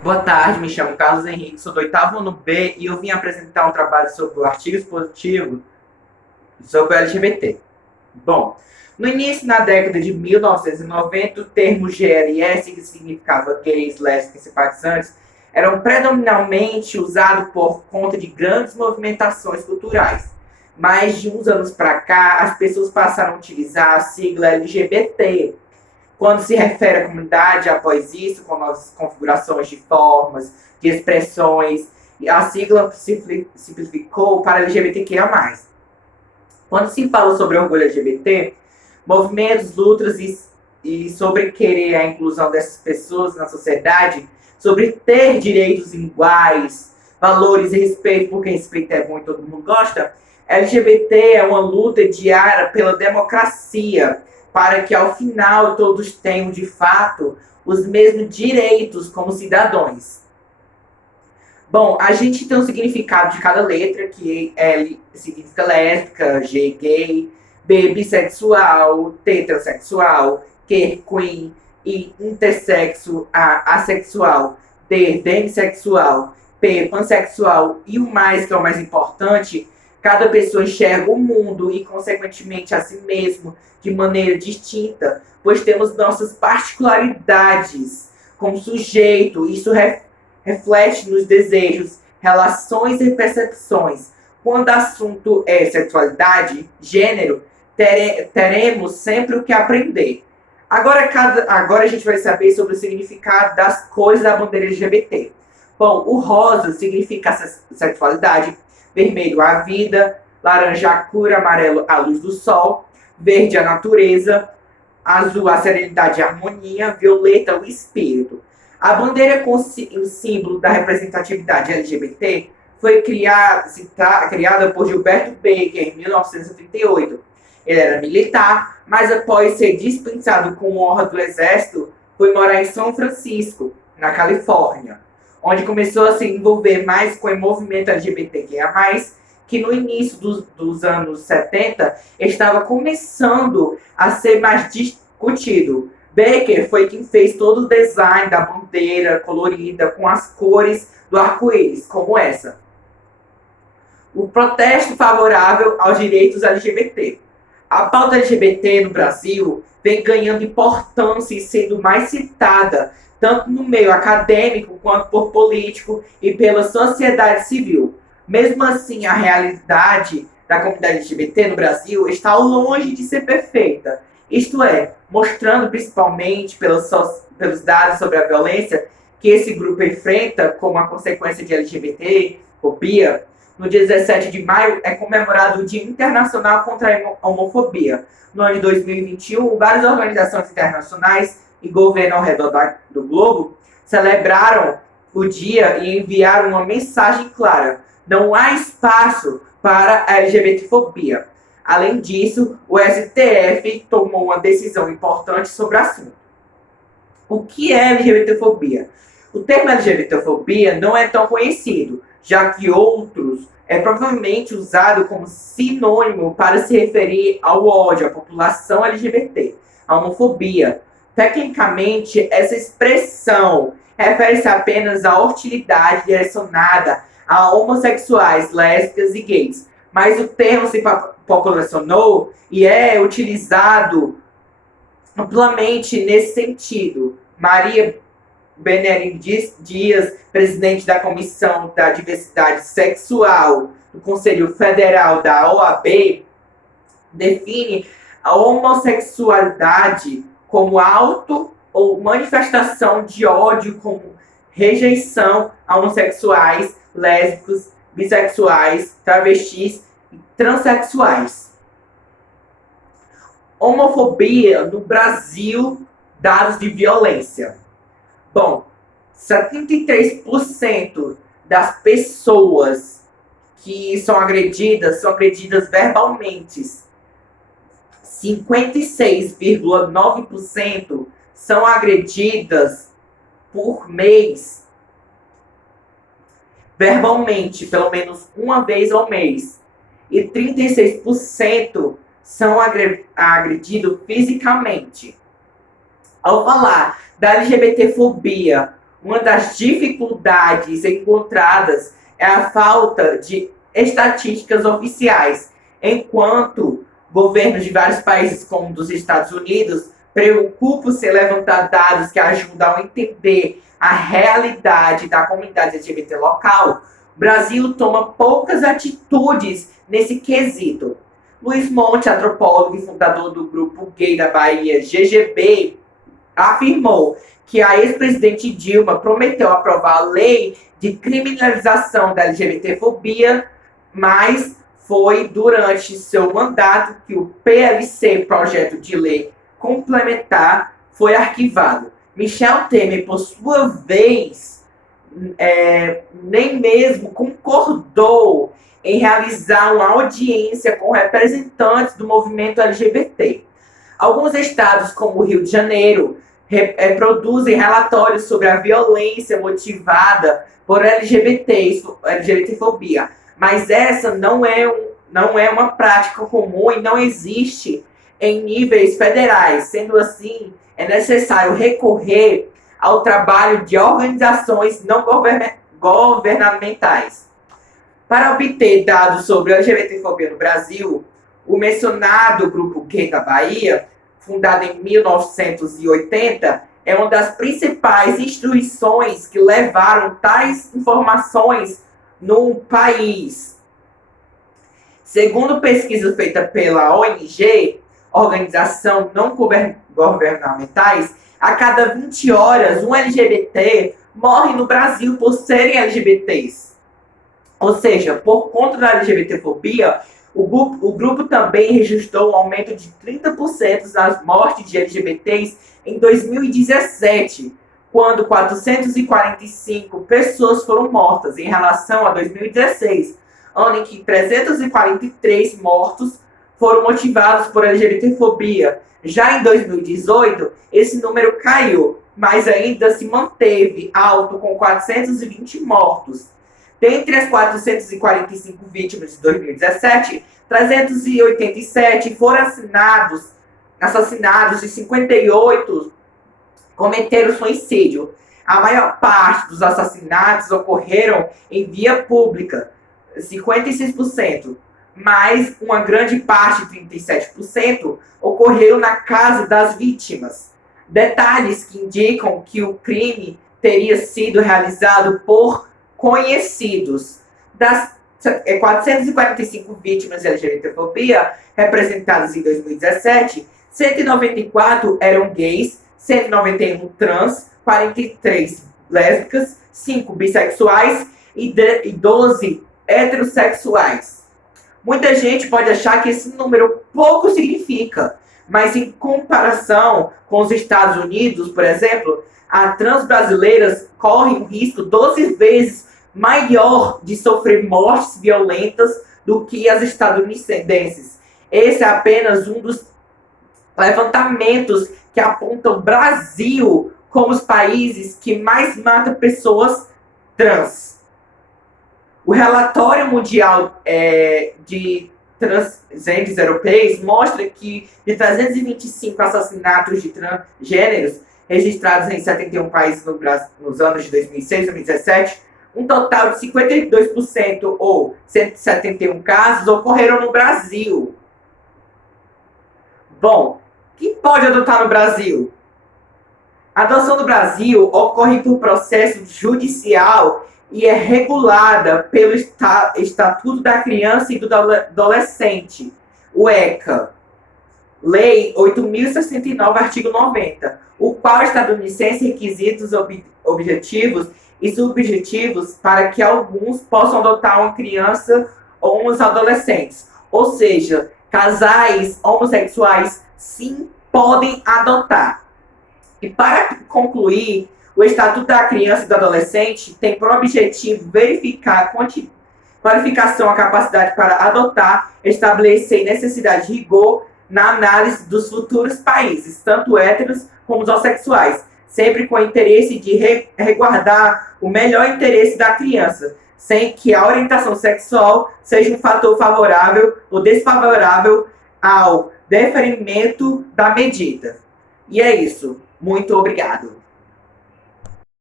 Boa tarde, me chamo Carlos Henrique, sou do oitavo ano B e eu vim apresentar um trabalho sobre o artigo expositivo sobre o LGBT. Bom, no início, na década de 1990, o termo GLS, que significava gays, lésbicas e simpatizantes, eram predominantemente usados por conta de grandes movimentações culturais. Mas de uns anos para cá, as pessoas passaram a utilizar a sigla LGBT, quando se refere à comunidade após isso, com novas configurações de formas, de expressões, a sigla simplificou para LGBTQIA+. Quando se fala sobre orgulho LGBT, movimentos, lutas e sobre querer a inclusão dessas pessoas na sociedade, sobre ter direitos iguais, valores e respeito, porque respeito é bom e todo mundo gosta, LGBT é uma luta diária pela democracia, para que ao final todos tenham de fato os mesmos direitos como cidadãos. Bom, a gente tem um significado de cada letra, que significa lésbica, G, gay, B, bissexual, tetrasexual, Q, queen, I, intersexo, A, assexual, D, demissexual, P, pansexual e o mais, que é o mais importante, cada pessoa enxerga o mundo e, consequentemente, a si mesmo de maneira distinta, pois temos nossas particularidades como sujeito. Isso reflete nos desejos, relações e percepções. Quando o assunto é sexualidade, gênero, teremos sempre o que aprender. Agora a gente vai saber sobre o significado das cores da bandeira LGBT. Bom, o rosa significa a sexualidade, vermelho a vida, laranja a cura, amarelo a luz do sol, verde a natureza, azul a serenidade e a harmonia, violeta o espírito. A bandeira com o símbolo da representatividade LGBT foi criada por Gilberto Baker em 1938. Ele era militar, mas após ser dispensado com honra do exército, foi morar em São Francisco, na Califórnia, onde começou a se envolver mais com o movimento LGBTQIA+, que no início dos anos 70 estava começando a ser mais discutido. Baker foi quem fez todo o design da bandeira colorida com as cores do arco-íris, como essa. O protesto favorável aos direitos LGBT. A pauta LGBT no Brasil vem ganhando importância e sendo mais citada, tanto no meio acadêmico quanto por político e pela sociedade civil. Mesmo assim, a realidade da comunidade LGBT no Brasil está longe de ser perfeita. Isto é, mostrando principalmente pelos dados sobre a violência que esse grupo enfrenta como a consequência de LGBT-fobia. No dia 17 de maio é comemorado o Dia Internacional contra a Homofobia. No ano de 2021, várias organizações internacionais e governos ao redor do globo celebraram o dia e enviaram uma mensagem clara: não há espaço para a LGBTfobia. Além disso, o STF tomou uma decisão importante sobre o assunto. O que é LGBTfobia? O termo LGBTfobia não é tão conhecido, já que outros é provavelmente usado como sinônimo para se referir ao ódio à população LGBT, a homofobia. Tecnicamente, essa expressão refere-se apenas à hostilidade direcionada a homossexuais, lésbicas e gays, mas o termo se populacionou e é utilizado amplamente nesse sentido. Maria Benerim Dias, presidente da Comissão da Diversidade Sexual do Conselho Federal da OAB, define a homossexualidade como ato ou manifestação de ódio, como rejeição a homossexuais, lésbicos, bissexuais, travestis e transexuais. Homofobia no Brasil, dados de violência. Bom, 73% das pessoas que são agredidas verbalmente. 56,9% são agredidas por mês verbalmente, pelo menos uma vez ao mês. E 36% são agredidos fisicamente. Ao falar da LGBTfobia, Uma das dificuldades encontradas é a falta de estatísticas oficiais, enquanto governos de vários países, como dos Estados Unidos, preocupam-se em levantar dados que ajudam a entender a realidade da comunidade LGBT local. O Brasil toma poucas atitudes nesse quesito. Luiz Monte, antropólogo e fundador do grupo gay da Bahia, GGB, afirmou que a ex-presidente Dilma prometeu aprovar a lei de criminalização da LGBTfobia, mas foi durante seu mandato que o PLC, projeto de lei complementar, foi arquivado. Michel Temer, por sua vez, nem mesmo concordou em realizar uma audiência com representantes do movimento LGBT. Alguns estados, como o Rio de Janeiro, produzem relatórios sobre a violência motivada por LGBTfobia, mas essa não é uma prática comum e não existe em níveis federais. Sendo assim, é necessário recorrer ao trabalho de organizações não governamentais. Para obter dados sobre LGBTfobia no Brasil, o mencionado Grupo Gay da Bahia, fundado em 1980, é uma das principais instituições que levaram tais informações no país. Segundo pesquisa feita pela ONG, Organização Não Governamentais, a cada 20 horas um LGBT morre no Brasil por serem LGBTs. Ou seja, por conta da LGBTfobia, o grupo também registrou um aumento de 30% nas mortes de LGBTs em 2017, quando 445 pessoas foram mortas, em relação a 2016, ano em que 343 mortos foram motivados por LGBTfobia. Já em 2018, esse número caiu, mas ainda se manteve alto, com 420 mortos. Dentre as 445 vítimas de 2017, 387 foram assassinados e 58 cometeram suicídio. A maior parte dos assassinatos ocorreram em via pública, 56%, mas uma grande parte, 37%, ocorreram na casa das vítimas. Detalhes que indicam que o crime teria sido realizado por conhecidos. Das 445 vítimas de LGBTfobia representadas em 2017, 194 eram gays, 191 trans, 43 lésbicas, 5 bissexuais e 12 heterossexuais. Muita gente pode achar que esse número pouco significa, mas em comparação com os Estados Unidos, por exemplo, as trans brasileiras correm um risco 12 vezes maior de sofrer mortes violentas do que as estadunidenses. Esse é apenas um dos levantamentos que apontam o Brasil como os países que mais matam pessoas trans. O relatório mundial de transgêneros europeus mostra que de 325 assassinatos de transgêneros registrados em 71 países nos anos de 2006 e 2017, um total de 52%, ou 171 casos, ocorreram no Brasil. Bom, quem pode adotar no Brasil? A adoção no Brasil ocorre por processo judicial e é regulada pelo Estatuto da Criança e do Adolescente, o ECA, Lei 8.069, artigo 90, o qual estabelece requisitos objetivos e subjetivos para que alguns possam adotar uma criança ou uns adolescentes. Ou seja, casais homossexuais sim podem adotar. E para concluir, o Estatuto da Criança e do Adolescente tem por objetivo verificar a qualificação, a capacidade para adotar, estabelecer necessidade de rigor na análise dos futuros países, tanto héteros como os homossexuais, sempre com o interesse de resguardar o melhor interesse da criança, sem que a orientação sexual seja um fator favorável ou desfavorável ao deferimento da medida. E é isso. Muito obrigado.